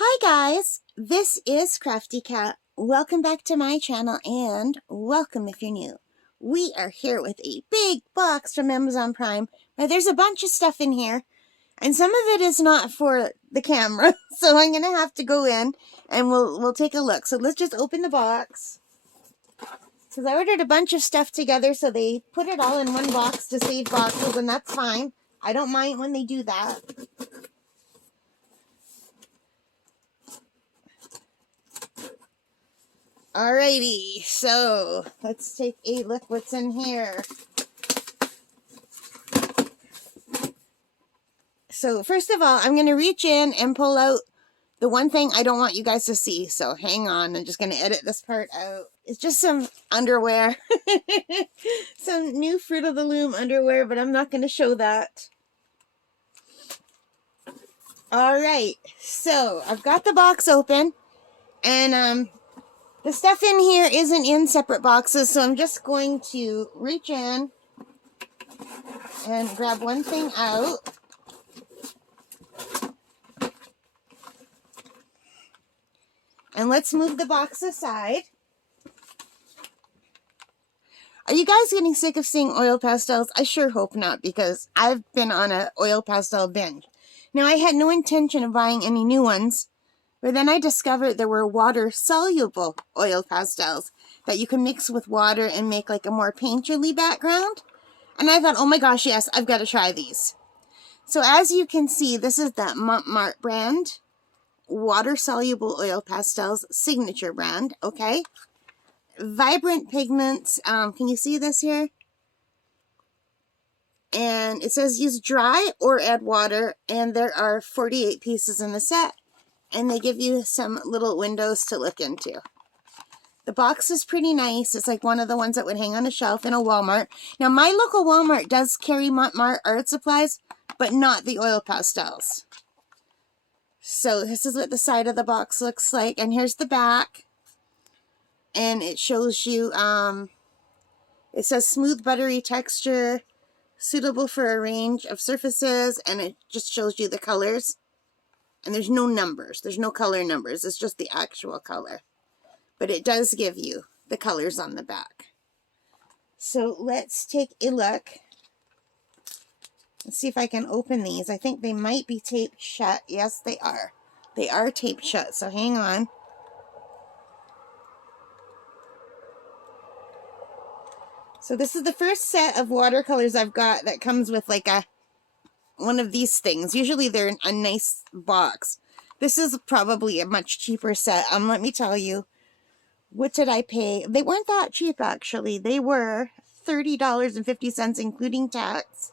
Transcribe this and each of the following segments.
Hi guys, this is Crafty Cat. Welcome back to my channel and welcome if you're new. We are here with a big box from Amazon Prime. Now there's a bunch of stuff in here and some of it is not for the camera. So I'm going to have to go in and we'll take a look. So let's just open the box. Because I ordered a bunch of stuff together so they put it all in one box to save boxes and that's fine. I don't mind when they do that. Alrighty, so let's take a look what's in here. So first of all, I'm going to reach in and pull out the one thing I don't want you guys to see. So hang on, I'm just going to edit this part out. It's just some underwear. Some new Fruit of the Loom underwear, but I'm not going to show that. Alright, so I've got the box open and the stuff in here isn't in separate boxes, so I'm just going to reach in and grab one thing out. And let's move the box aside. Are you guys getting sick of seeing oil pastels? I sure hope not, because I've been on an oil pastel binge. Now, I had no intention of buying any new ones, but then I discovered there were water-soluble oil pastels that you can mix with water and make like a more painterly background. And I thought, oh my gosh, yes, I've got to try these. So as you can see, this is the Monte Marte brand. Water-soluble oil pastels, signature brand, okay? Vibrant pigments, can you see this here? And it says use dry or add water, and there are 48 pieces in the set. And they give you some little windows to look into. The box is pretty nice. It's like one of the ones that would hang on a shelf in a Walmart. Now, my local Walmart does carry Monte Marte art supplies, but not the oil pastels. So this is what the side of the box looks like. And here's the back. And it shows you, it says smooth, buttery texture, suitable for a range of surfaces. And it just shows you the colors. And there's no numbers. There's no color numbers. It's just the actual color. But it does give you the colors on the back. So let's take a look. Let's see if I can open these. I think they might be taped shut. Yes, they are. They are taped shut. So hang on. So this is the first set of watercolors I've got that comes with like one of these things. Usually they're in a nice box. This is probably a much cheaper set. Let me tell you, what did I pay? They weren't that cheap actually. They were $30.50 including tax.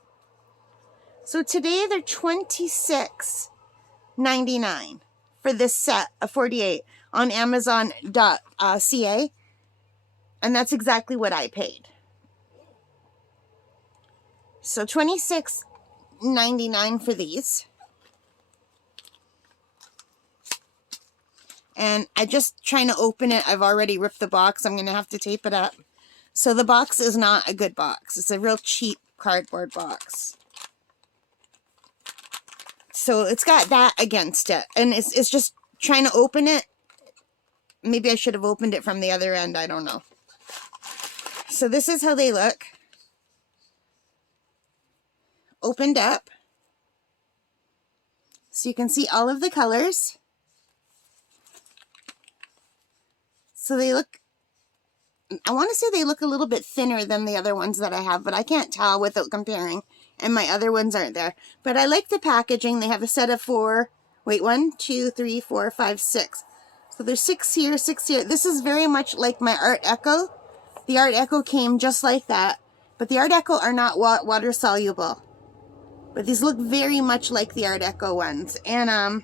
So today they're $26.99 for this set of 48 on Amazon.ca, and that's exactly what I paid. So $26.99 for these. And I'm just trying to open it. I've already ripped the box. I'm going to have to tape it up. So the box is not a good box. It's a real cheap cardboard box. So it's got that against it. And it's just trying to open it. Maybe I should have opened it from the other end. I don't know. So this is how they look. Opened up. So you can see all of the colors. So they look, I want to say they look a little bit thinner than the other ones that I have, but I can't tell without comparing. And my other ones aren't there. But I like the packaging. They have a set of 4. Wait, 1, 2, 3, 4, 5, 6. So there's 6 here, 6 here. This is very much like my Art Echo. The Art Echo came just like that. But the Art Echo are not water soluble. But these look very much like the Art Echo ones. And,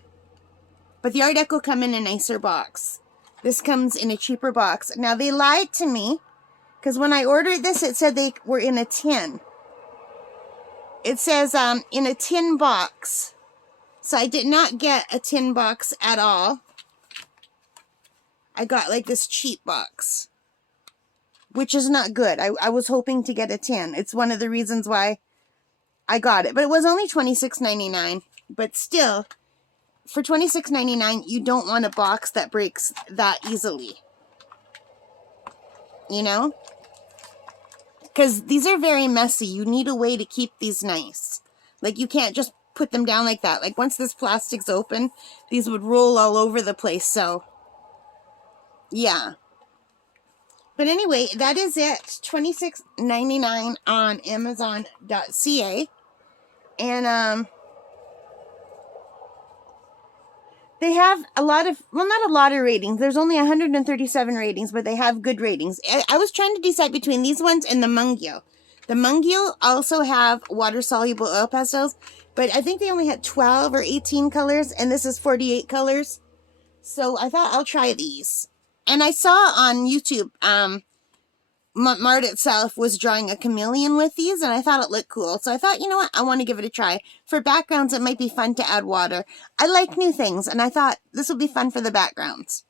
but the Art Echo come in a nicer box. This comes in a cheaper box. Now, they lied to me, because when I ordered this, it said they were in a tin. It says in a tin box. So I did not get a tin box at all. I got like this cheap box, which is not good. I was hoping to get a tin. It's one of the reasons why I got it. But it was only $26.99. But still, for $26.99, you don't want a box that breaks that easily. You know? Because these are very messy. You need a way to keep these nice. Like, you can't just put them down like that. Like, once this plastic's open, these would roll all over the place. So, yeah. But anyway, that is it. $26.99 on Amazon.ca. And, they have a lot of, well, not a lot of ratings. There's only 137 ratings, but they have good ratings. I was trying to decide between these ones and the Mungyo. The Mungyo also have water-soluble oil pastels, but I think they only had 12 or 18 colors, and this is 48 colors. So I thought I'll try these. And I saw on YouTube, Monte Marte itself was drawing a chameleon with these, and I thought it looked cool. So I thought, you know what, I want to give it a try. For backgrounds, it might be fun to add water. I like new things, and I thought this would be fun for the backgrounds.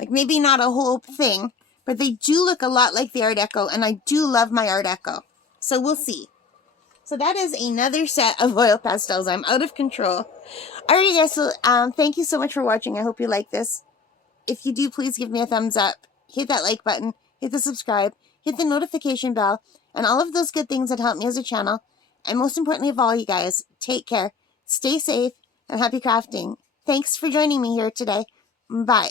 Like, maybe not a whole thing, but they do look a lot like the Art Deco, and I do love my Art Deco. So we'll see. So that is another set of oil pastels. I'm out of control. Alrighty, guys, so thank you so much for watching. I hope you like this. If you do, please give me a thumbs up. Hit that like button. Hit the subscribe. Hit the notification bell. And all of those good things that help me as a channel. And most importantly of all, you guys, take care. Stay safe and happy crafting. Thanks for joining me here today. Bye.